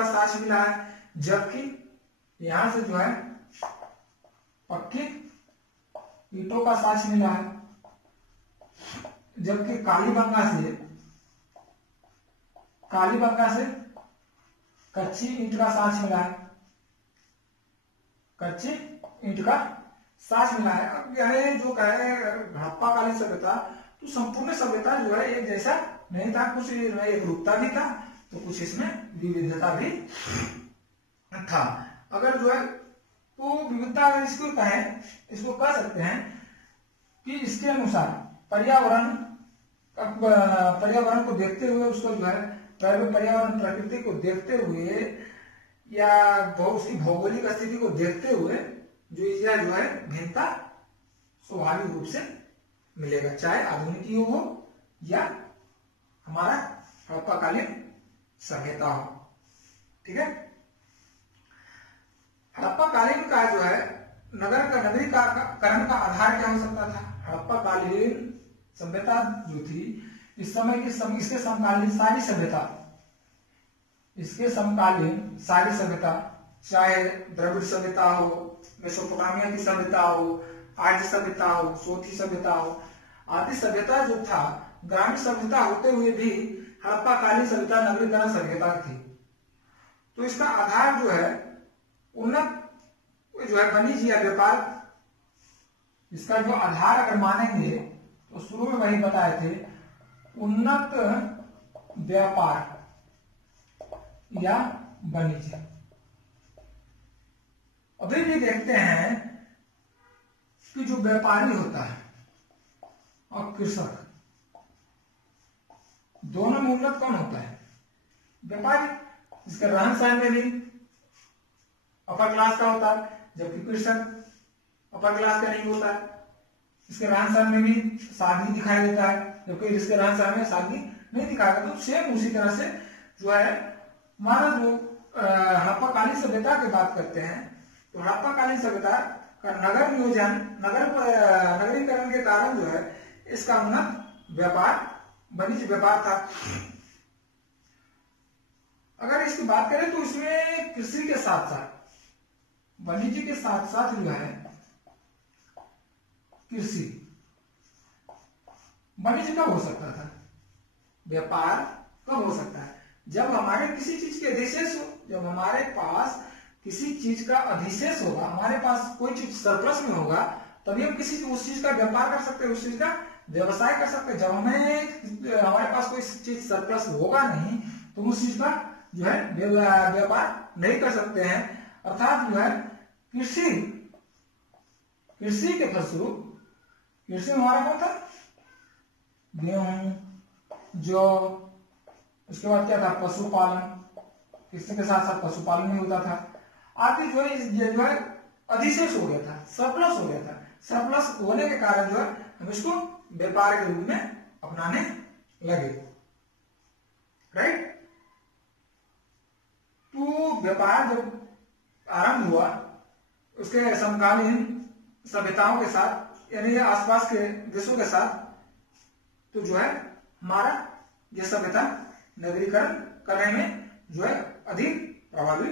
साक्ष्य मिला है, जबकि यहां से जो है पक्की ईंटों का साक्ष्य मिला है, जबकि कालीबंगा से कच्ची ईंट का साक्ष्य मिला है, कच्ची ईंट का साक्ष्य मिला है। अब यह जो कहे हड़प्पा कालीन सभ्यता तो संपूर्ण सभ्यता जो है एक जैसा नहीं था, कुछ एक रूपता भी था तो कुछ इसमें विविधता भी था। अगर जो है तो विविधता अगर इसको कहें, इसको कह सकते हैं कि इसके अनुसार पर्यावरण को देखते हुए उसको जो है पर्यावरण प्रकृति को देखते हुए या उसकी भौगोलिक स्थिति को देखते हुए जो है भिन्नता स्वाभाविक रूप से मिलेगा, चाहे आधुनिक युग हो या हमारा हड़प्पाकालीन सभ्यता हो। ठीक है, हड़प्पाकालीन का जो है नगरीकरण का आधार क्या हो सकता था? हड़प्पाकालीन सभ्यता जो थी इस समय की इसके समकालीन सारी सभ्यता, चाहे द्रविड़ सभ्यता हो, मेसोपोटामिया की सभ्यता हो, आर्य सभ्यता हो, सोथी सभ्यता हो, आदि सभ्यता जो था ग्रामीण सभ्यता होते हुए भी हड़प्पाकालीन सभ्यता नगरीकरण सभ्यता थी। तो इसका आधार जो है उन्नत जो है वाणिज्य या व्यापार, इसका जो आधार अगर मानेंगे तो शुरू में वही बताए थे, उन्नत व्यापार या वाणिज्य। अभी भी देखते हैं कि जो व्यापारी होता है और कृषक, दोनों में उन्नत कौन होता है? व्यापारी। इसके रहन सहन में भी अपर क्लास का होता है, जबकि कृषक अपर क्लास का नहीं होता है। इसके रहन सहन में भी सादगी दिखाई देता है, जबकि इसके रहन सहन में सादगी नहीं दिखाएगा। तो सेम उसी तरह से जो है हमारा जो हड़प्पाकालीन सभ्यता की बात करते हैं, तो हड़प्पाकालीन सभ्यता का नगर नियोजन, नगरीकरण के कारण जो है इसका उन्नत व्यापार, वाणिज्य व्यापार था। अगर इसकी बात करें तो इसमें कृषि के साथ साथ, वाणिज्य के साथ साथ जो है कृषि, वाणिज्य कब हो सकता था? व्यापार कब हो सकता है? जब हमारे किसी चीज के अधिशेष हो, जब हमारे पास किसी चीज का अधिशेष होगा, हमारे पास कोई चीज सरप्लस में होगा, तभी हम किसी उस चीज का व्यापार कर सकते हैं, उस चीज का व्यवसाय कर सकते हैं। जब हमारे पास कोई चीज सरप्लस होगा नहीं तो उस चीज का जो है व्यापार नहीं कर सकते हैं। अर्थात जो है कृषि के फलस्वरूप, कृषि में हमारा कौन था? गेहूं, जौ, उसके बाद क्या था? पशुपालन, कृषि के साथ साथ पशुपालन भी होता था। आदि जो है अधिशेष हो गया था, सरप्लस हो गया था। सरप्लस होने के कारण जो है हम इसको व्यापार के रूप में अपनाने लगे, राइट। तो व्यापार जब आरंभ हुआ उसके समकालीन सभ्यताओं के साथ, यानी आसपास के देशों के साथ, तो जो है हमारा यह सभ्यता नगरीकरण करने में जो है अधिक प्रभावी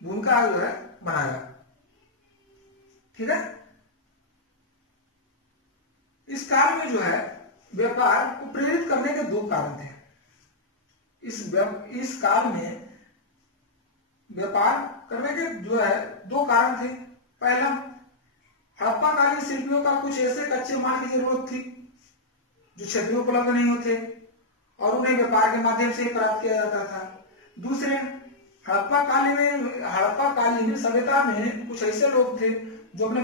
भूमिका जो है बनाया। ठीक है। इस काल में जो है व्यापार को प्रेरित करने के दो कारण थे। इस काल में व्यापार करने के जो है दो कारण थे। पहला, हड़प्पाकालीन शिल्पियों का कुछ ऐसे कच्चे माल की जरूरत थी जो क्षेत्र में उपलब्ध नहीं होते और उन्हें व्यापार के माध्यम से प्राप्त किया जाता था। दूसरे, हड़प्पाकालीन सभ्यता में कुछ ऐसे लोग थे जो अपने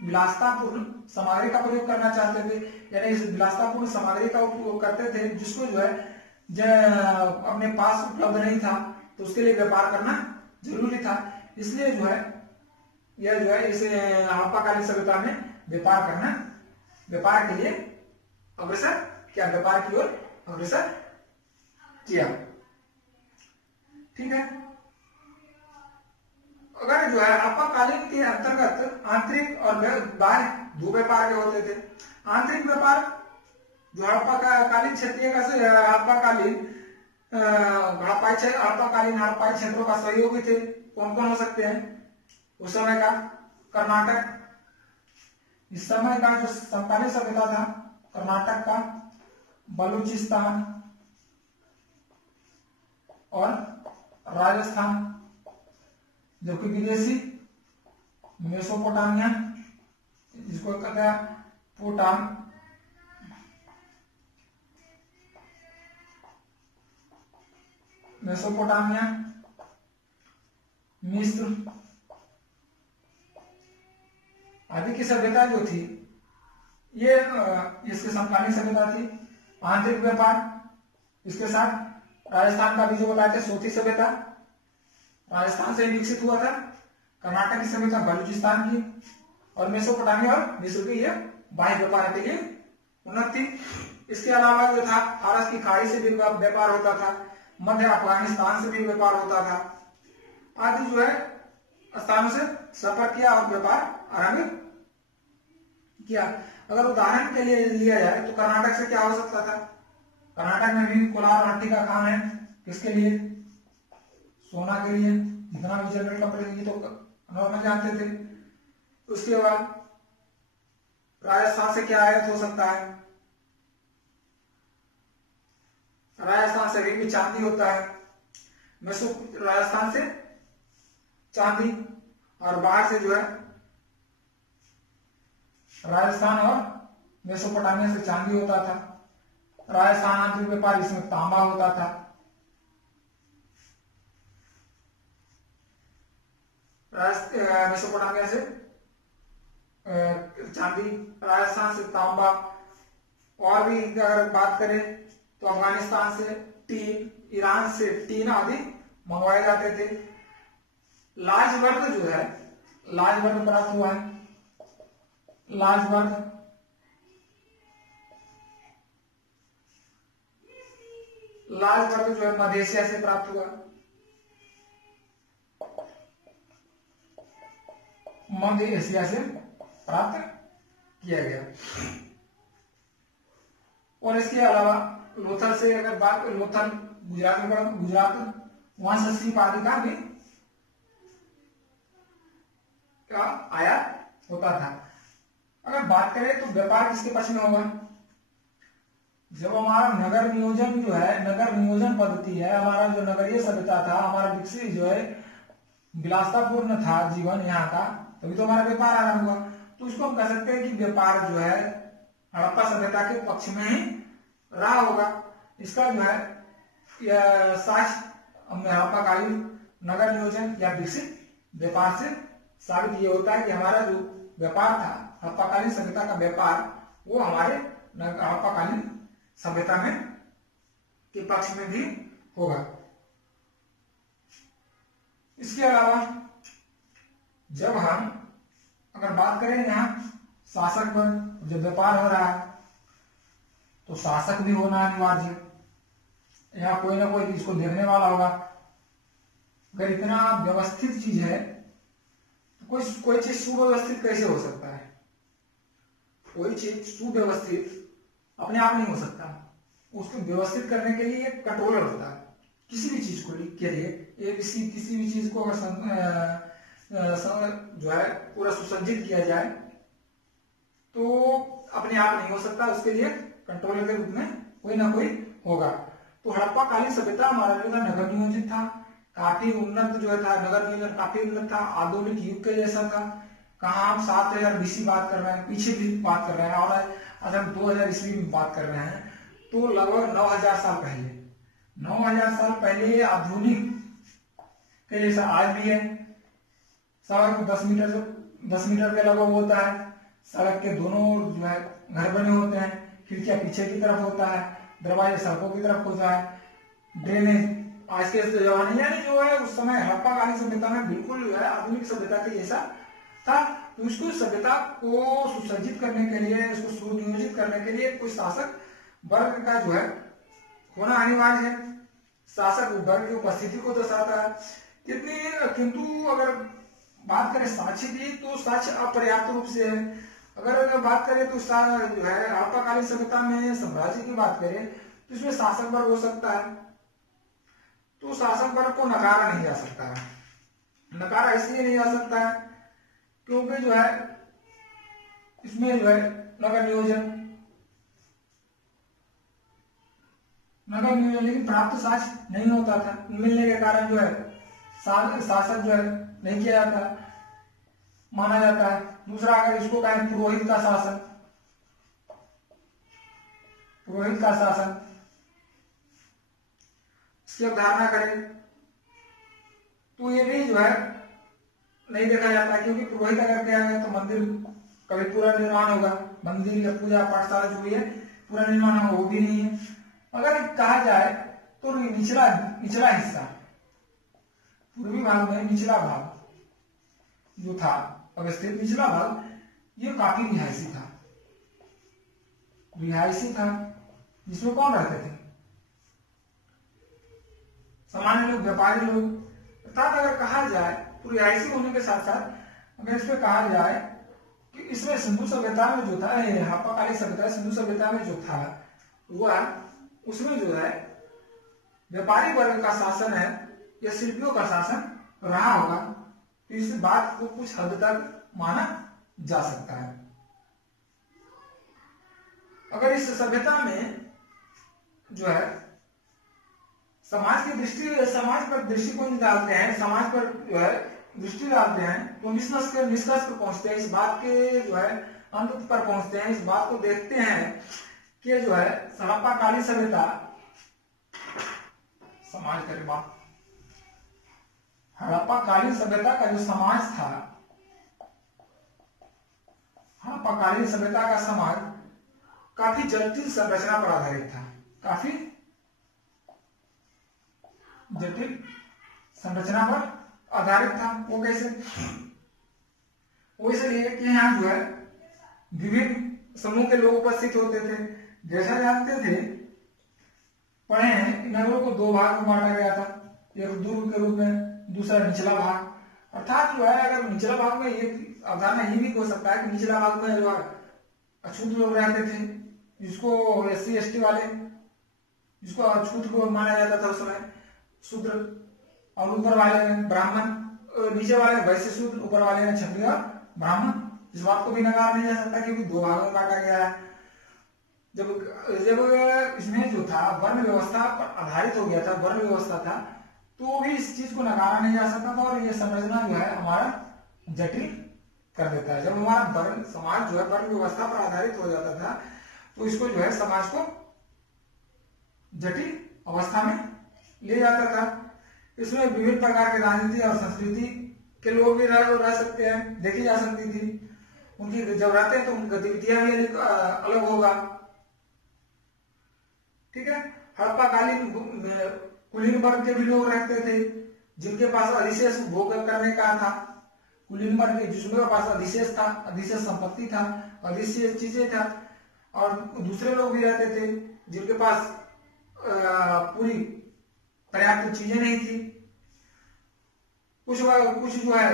विलासतापूर्ण सामग्री का प्रयोग करना चाहते थे, यानी इस विलासतापूर्ण सामग्री का उपयोग करते थे जिसको जो है अपने पास उपलब्ध नहीं था, तो उसके लिए व्यापार करना जरूरी था। इसलिए जो है यह जो है इस हड़प्पाकालीन सभ्यता में व्यापार के लिए अग्रसर किया, व्यापार की ओर अग्रसर किया। ठीक है। अगर जो है हड़प्पाकालीन के अंतर्गत आंतरिक और बाह्य दो व्यापार के होते थे। आंतरिक व्यापार जो हड़प्पाकालीन क्षेत्रीय का हड़प्पाकालीन हड़प्पाई क्षेत्रों का सहयोगी थे। कौन कौन हो सकते हैं? उस समय का कर्नाटक, इस समय का जो समकालीन सभ्यता था कर्नाटक का, बलूचिस्तान और राजस्थान, जबकि विदेशी मेसोपोटामिया, जिसको कहते हैं पोटाम, मेसोपोटामिया, मिस्र आदि की सभ्यता जो थी ये इसके समकालीन सभ्यता थी। आंतरिक व्यापार, इसके साथ राजस्थान का भी जो बताते सोती सभ्यता राजस्थान से विकसित हुआ था, कर्नाटक की सभ्यता बलूचिस्तान की, और मेसोपोटामिया और मिस्र की ये बाह्य व्यापार के लिए उन्नत थी। इसके अलावा जो था फारस की खाड़ी से भी व्यापार होता था, मध्य अफगानिस्तान से भी व्यापार होता था, आदि जो है स्थानों से सफर किया और व्यापार आरंभ किया। अगर उदाहरण के लिए लिया जाए तो कर्नाटक से क्या हो सकता था? कर्नाटक में भी कोलार मट्टी का काम है, किसके लिए? सोना के लिए। इतना भी जनरल कपड़े तो नॉर्मल जानते थे। उसके बाद राजस्थान से क्या आयात हो सकता है? राजस्थान से भी चांदी होता है। राजस्थान से चांदी, और बाहर से जो है राजस्थान और मेसोपोटामिया से चांदी होता था। राजस्थान आंतरिक व्यापार, इसमें तांबा होता था। मेसोपोटामिया से चांदी, राजस्थान से तांबा। और भी अगर बात करें तो अफगानिस्तान से टीन, ईरान से टीन आदि मंगवाए जाते थे। लाजवर्द जो है, लाजवर्द प्राप्त हुआ है। लाजवर्द जो है मध्य एशिया से प्राप्त हुआ, मध्य एशिया से प्राप्त किया गया। और इसके अलावा लोथल से अगर बात, लोथल गुजरात में पड़ा, गुजरात, वहां से सीप आदि का भी आयात होता था। अगर बात करें तो व्यापार किसके पक्ष में होगा? जब हमारा नगर नियोजन जो है, नगर नियोजन पद्धति है, हमारा जो नगरीय सभ्यता था, हमारा विकसित जो है विलासतापूर्ण था जीवन यहाँ का, तभी तो हमारा व्यापार आरंभ हुआ। तो उसको हम कह सकते हैं कि व्यापार जो है हड़प्पा सभ्यता के पक्ष में ही रहा होगा। इसका जो है साक्ष्य हमने हड़प्पा कालीन नगर नियोजन या विकसित व्यापार से साबित ये होता है कि हमारा जो व्यापार था, हड़प्पा कालीन सभ्यता का व्यापार, वो हमारे हड़प्पा कालीन सभ्यता में के पक्ष में भी होगा। इसके अलावा जब हम अगर बात करें यहाँ शासक पर, जब व्यापार हो रहा है तो शासक भी होना अनिवार्य। यहाँ कोई ना कोई इसको देखने वाला होगा। अगर इतना व्यवस्थित चीज है तो कोई चीज सुव्यवस्थित कैसे हो सकता है? कोई चीज सुव्यवस्थित अपने आप नहीं हो सकता। उसको व्यवस्थित करने के लिए एक कंट्रोलर होता है। किसी भी चीज को के लिए किसी भी चीज को अगर जो है पूरा सुसज्जित किया जाए तो अपने आप नहीं हो सकता, उसके लिए कंट्रोलर के रूप में कोई ना कोई होगा। तो हड़प्पा कालीन सभ्यता हमारा जो था नगर नियोजित था, काफी उन्नत जो था, नगर नियोजन काफी उन्नत था, आधुनिक युग के जैसा था। कहाँ हम 7000 BC बात कर रहे हैं, पीछे भी बात कर रहे हैं, और आज हम 2000 ईस्वी में बात कर रहे हैं, तो लगभग 9000 साल पहले, 9000 साल पहले आधुनिक के जैसा आज भी है। सड़क 10 मीटर के लगभग होता है। सड़क के दोनों जो है घर बने होते हैं, खिड़कियां पीछे की तरफ होता है, दरवाजे सड़कों की तरफ होता है, ड्रेनेज आज के जमाने यानी जो है उस समय हड़प्पा कालीन सभ्यता में बिल्कुल जो है आधुनिक सभ्यता के जैसा था। तो उसको सभ्यता को सुसज्जित करने के लिए, इसको सुनियोजित करने के लिए कोई शासक वर्ग का जो है होना अनिवार्य है। शासक वर्ग की उपस्थिति को दर्शाता है। किंतु अगर बात करें साक्ष्य की तो साक्ष्य अपर्याप्त रूप से है। अगर बात करें तो जो है हड़प्पा कालीन सभ्यता में साम्राज्य की बात करें तो इसमें शासक वर्ग हो सकता है। तो शासक वर्ग को नकारा नहीं जा सकता है। नकारा इसलिए नहीं जा सकता है क्योंकि जो है इसमें जो है नगर नियोजन लेकिन प्राप्त साक्ष्य नहीं होता था, मिलने के कारण जो है शासक जो है नहीं किया जाता, माना जाता है। दूसरा अगर इसको कहें पुरोहित का शासन, इसकी अवधारणा करें तो ये भी जो है नहीं देखा जाता, क्योंकि पुरोहित अगर किया गया तो मंदिर कभी पूरा निर्माण होगा, मंदिर या पूजा पाठशाला जो भी है पूरा निर्माण होगा, वो भी नहीं है। अगर कहा जाए तो निचला हिस्सा, पूर्वी भाग में निचला भाग जो था अवस्थित निचला भाग, ये काफी रिहायशी था, जिसमें कौन रहते थे? सामान्य लोग, व्यापारी लोग। अर्थात अगर कहा जाए तो रिहायशी होने के साथ साथ अगर इस पे कहा जाए कि इसमें सिंधु सभ्यता में जो था, हड़प्पा कालीन सभ्यता सिंधु सभ्यता में जो था वह उसमें जो है व्यापारी वर्ग का शासन है या शिल्पियों का शासन रहा होगा, तो इस बात को कुछ हद तक माना जा सकता है। अगर इस सभ्यता में जो है समाज पर दृष्टिकोण डालते हैं, समाज पर जो है दृष्टि डालते हैं, तो निष्कर्ष पर पहुंचते हैं, इस बात के जो है अंत पर पहुंचते हैं, इस बात को देखते हैं कि जो है हड़प्पाकालीन सभ्यता समाज करीबा हड़प्पाकालीन सभ्यता का जो समाज था, हड़प्पाकालीन सभ्यता का समाज काफी जटिल संरचना पर आधारित था, काफी जटिल संरचना पर आधारित था। वो कैसे? वो इसलिए कि यहाँ जो है विभिन्न समूह के लोग उपस्थित होते थे। जैसा जानते थे, पढ़े हैं, नगरों को दो भाग में बांटा गया था, एक दुर्ग के रूप में, दूसरा निचला भाग। अर्थात जो है अगर निचला भाग में एक अवधारणा ये भी हो सकता है कि निचला भाग में जो है अछूत लोग रहते थे, जिसको SC ST वाले, जिसको अछूत को माना जाता था उस समय, शूद्र, और ऊपर वाले में ब्राह्मण, नीचे वाले वैश्य शूद्र, ऊपर वाले में क्षत्रिय और ब्राह्मण। इस बात को भी नकार नहीं जा सकता क्योंकि दो भागों में बांटा गया है। जब इसमें जो था वर्ण व्यवस्था पर आधारित हो गया था, वर्ण व्यवस्था था, तो भी इस चीज को नकारा नहीं जा सकता था और ये संरचना जो है हमारा जटिल कर देता है। जब हमारा वर्ण समाज जो है वर्ण व्यवस्था पर आधारित हो जाता था तो इसको जो है समाज को जटिल अवस्था में ले जाता था। इसमें विभिन्न प्रकार के राजनीति और संस्कृति के लोग भी रह सकते हैं, देखी जा सकती थी। उनकी जब रहते हैं तो उनकी गतिविधियां भी अलग होगा। ठीक है। हड़प्पाकालीन कुलीन वर्ग के भी लोग रहते थे, जिनके पास अधिशेष भोग करने का था। कुलीन वर्ग के जिसके पास अधिशेष था, अधिशेष संपत्ति था, अधिशेष चीजें था। और दूसरे लोग भी रहते थे जिनके पास पूरी पर्याप्त चीजें नहीं थी। कुछ जो है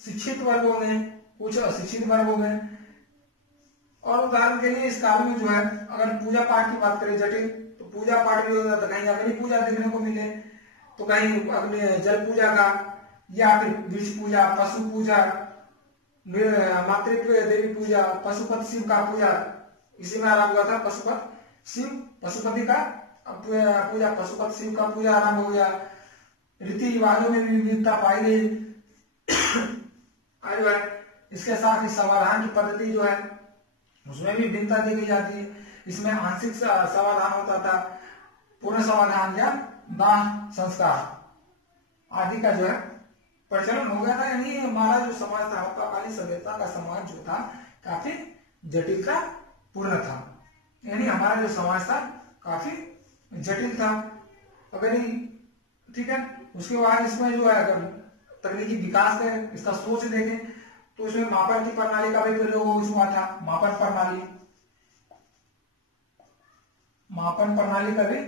शिक्षित वर्ग हो गए, कुछ अशिक्षित वर्ग हो गए। और उदाहरण के लिए इस काल में जो है अगर पूजा पाठ की बात करें जटिल, तो पूजा पाठ भी होता था। कहीं अग्नि पूजा देखने को मिले तो कहीं अग्नि जल पूजा का, या फिर वृक्ष पूजा, पशु पूजा, मातृत्व देवी पूजा, पशुपति शिव का पूजा इसी में आरंभ हुआ था। पशुपति शिव, पशुपति का पूजा, पशुपति शिव का पूजा आरंभ हो गया। रीति रिवाजों में भी विविधता पाई गई। जो है इसके साथ ही समाधान की पद्धति जो है उसमें भी भिन्नता देखी जाती है। इसमें आंशिक समाधान होता था, पूर्ण समाधान या दाह संस्कार आदि का जो है प्रचलन हो गया था। यानी हमारा जो समाज था, हड़प्पाकालीन सभ्यता का समाज जो था काफी जटिलता पूर्ण था। यानी हमारा जो समाज था काफी जटिल था। अगर ठीक है, उसके बाद इसमें जो है अगर तकनीकी विकास है, इसका सोच देखें तो इसमें मापन की प्रणाली का भी प्रयोग हो चुका था। मापन प्रणाली का भी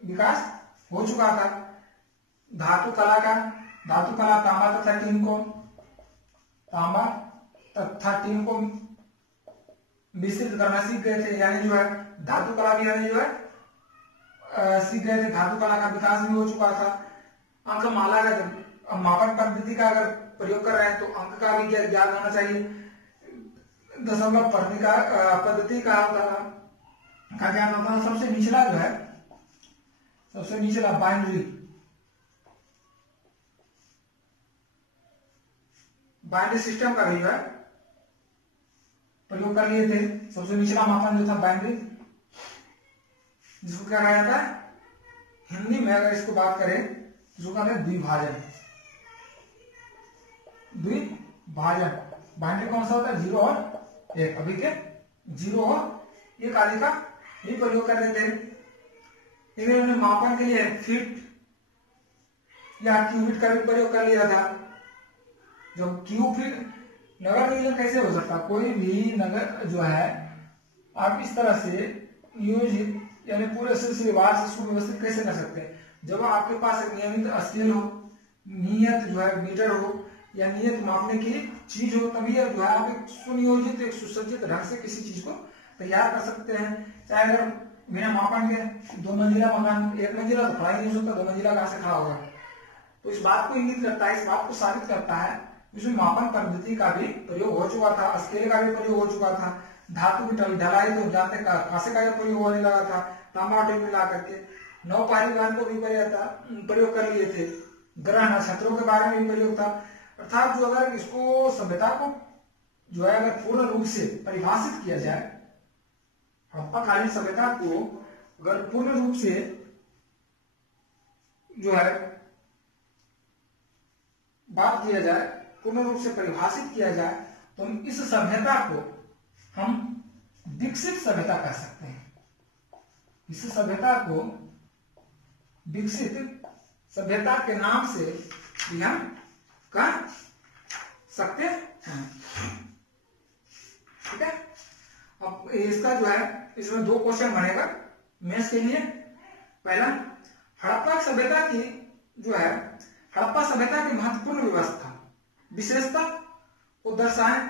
विकास हो चुका था। धातु कला तांबा तथा टीन को मिश्रित करना सीख गए थे। यानी जो है धातु कला भी यानी जो है सीख गए थे। धातु कला का विकास भी हो चुका था। अंकमाला का मापन पद्धति का अगर प्रयोग कर रहे हैं तो अंक का भी ज्ञान होना चाहिए। दशमलव पद्धति का ज्ञान होता है। सबसे निचला जो है, सबसे निचला बाइनरी सिस्टम का भी है प्रयोग कर लिए थे। सबसे निचला मापन जो था बाइनरी, जिसको क्या कहा जाता है हिंदी में, अगर इसको बात करें जिसको कहते हैं द्विभाजन। बाइनरी कौन सा होता है? 0 और 1। अभी के 0 और 1 आदि का ही प्रयोग कर रहे थे। इन्होंने मापन के लिए फीट या क्यूबिट का भी प्रयोग कर लिया था। जो क्यूबिट नगर नियोजन कैसे हो सकता? कोई भी नगर जो है आप इस तरह से नियोजित यानी पूरे सिलसिलेवार से सुव्यवस्थित कैसे कर सकते हैं? जब आपके पास एक नियमित स्केल हो, नियत जो है मीटर हो या नियत मापने की चीज हो, तभी जो है आप एक सुनियोजित, एक सुसज्जित ढंग से किसी चीज को तैयार कर सकते हैं। चाहे अगर बिना मापन के 2 मंजिला मकान, 1 मंजिला तो खड़ा ही नहीं हो सकता, 2 मंजिला कहां से खड़ा होगा? तो इस बात को इंगित करता है, इस बात को साबित करता है। इसमें मापन पद्धति का भी प्रयोग हो चुका था, स्केल का भी प्रयोग हो चुका था। धातु की ढलाई तो जानते कांसे का प्रयोग होने लगा था, तांबा टेप मिला करके। नौपारिवाहन को भी प्रयोग कर लिए थे। ग्रह नक्षत्रों के बारे में भी प्रयोग था। अर्थात जो अगर इसको सभ्यता को जो है अगर पूर्ण रूप से परिभाषित किया जाए, हड़प्पाकालीन सभ्यता को अगर पूर्ण रूप से जो है बात किया जाए, पूर्ण रूप से परिभाषित किया जाए, तो हम इस सभ्यता को हम विकसित सभ्यता कह सकते हैं। इस सभ्यता को विकसित सभ्यता के नाम से भी हम कह सकते हैं। ठीक है, अब इसका जो है इसमें 2 क्वेश्चन बनेगा मेंस के लिए। पहला, हड़प्पा सभ्यता की जो है हड़प्पा सभ्यता की महत्वपूर्ण व्यवस्था विशेषता को दर्शाएं।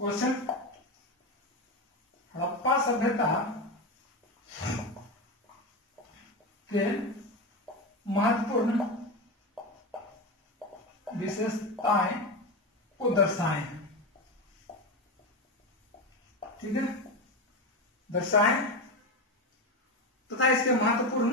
क्वेश्चन, हड़प्पा सभ्यता के महत्वपूर्ण विशेषताएं को दर्शाएं। ठीक है, दर्शाएं तथा इसके महत्वपूर्ण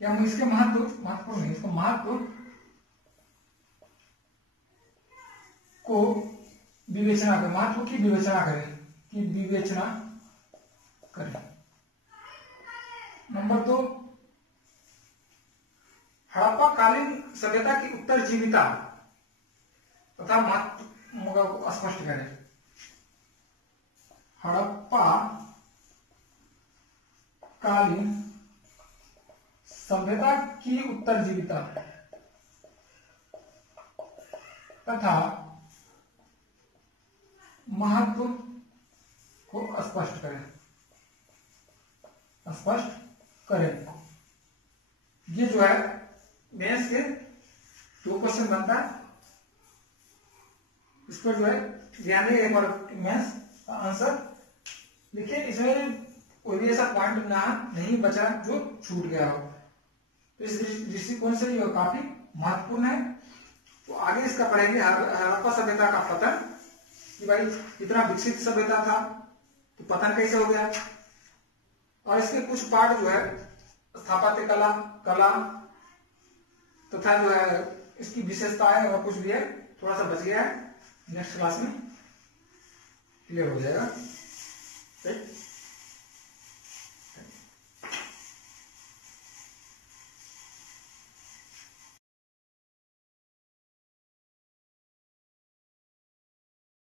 या हम इसके महत्वपूर्ण नहीं, इसको महत्व को विवेचना करें, महत्व की विवेचना करें। नंबर 2, हड़प्पाकालीन सभ्यता की उत्तरजीविता तथा महत्व को स्पष्ट करें। हड़प्पा कालीन सभ्यता की उत्तरजीविता तथा महत्व को स्पष्ट करें। ये जो है मेंस के 2 क्वेश्चन बनता है। इस पर जो है ध्यान दें, एक बार मेंस का आंसर लिखिए। इसमें कोई भी ऐसा पॉइंट नहीं बचा जो छूट गया हो, तो इस दृष्टिकोण से ये काफी महत्वपूर्ण है। तो आगे इसका पढ़ेंगे हड़प्पा सभ्यता का पतन, कि भाई इतना विकसित सभ्यता था तो पतन कैसे हो गया, और इसके कुछ पार्ट जो है स्थापत्य कला तथा जो है इसकी विशेषताएं और कुछ भी है, थोड़ा सा बच गया है, नेक्स्ट क्लास में क्लियर हो जाएगा। ठीक।